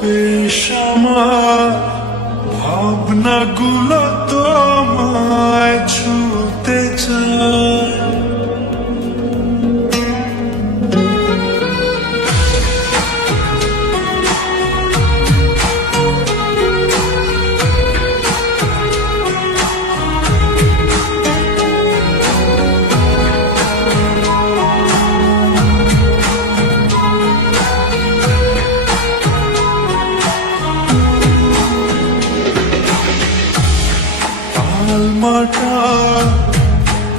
বেশ আমার ভাবনাগুলো তোমায় ছুতে চায়। আলমাটা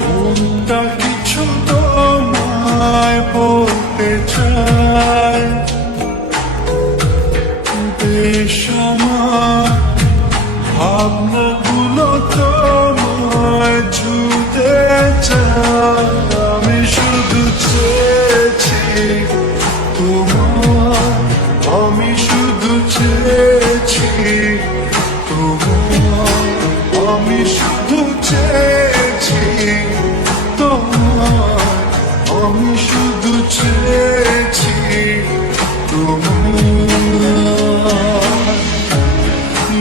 কোনটা কিছু তোমায় বলতে চায়। বেশ আমার ভাবনাগুলো তোমায় ছুতে চায়। আমি শুধু চেয়েছি তোমার, আমি শুধু চেয়েছি তোমার, আমি শুধু চেয়েছি তোমার, আমি শুধু চেয়েছি তোমার।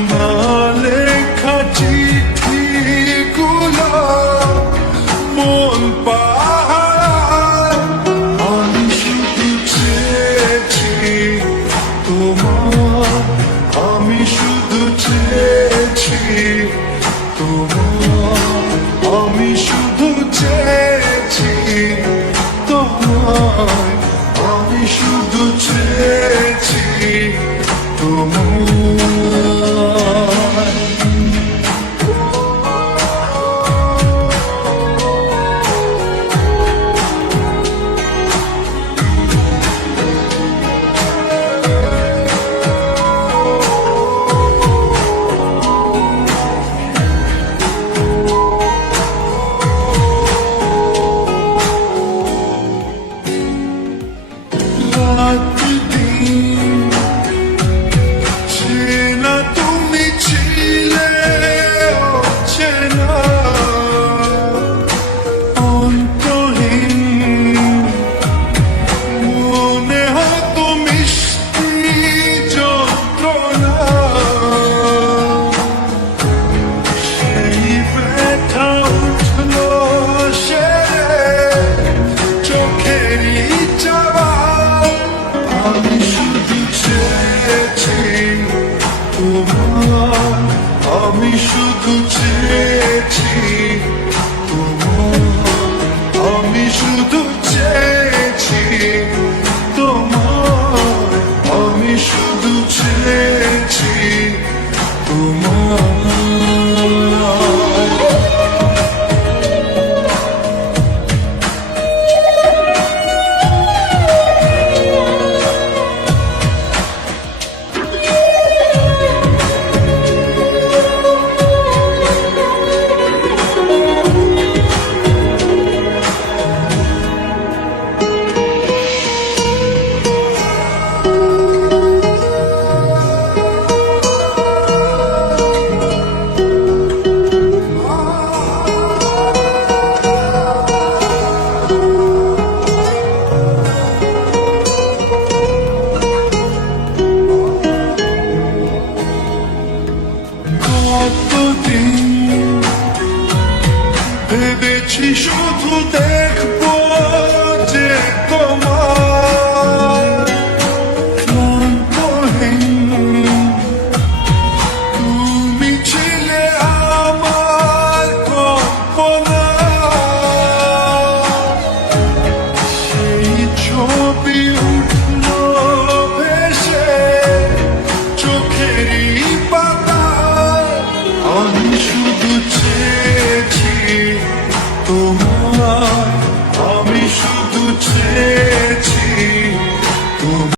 না লেখা চিঠিগুলো মন পাহাড়, আমি শুধু চেয়েছি তোমার, আমি শুধু চেয়েছি তোমার, আমি শুধু চেয়েছি তোমার, আমি শুধু চেয়েছি।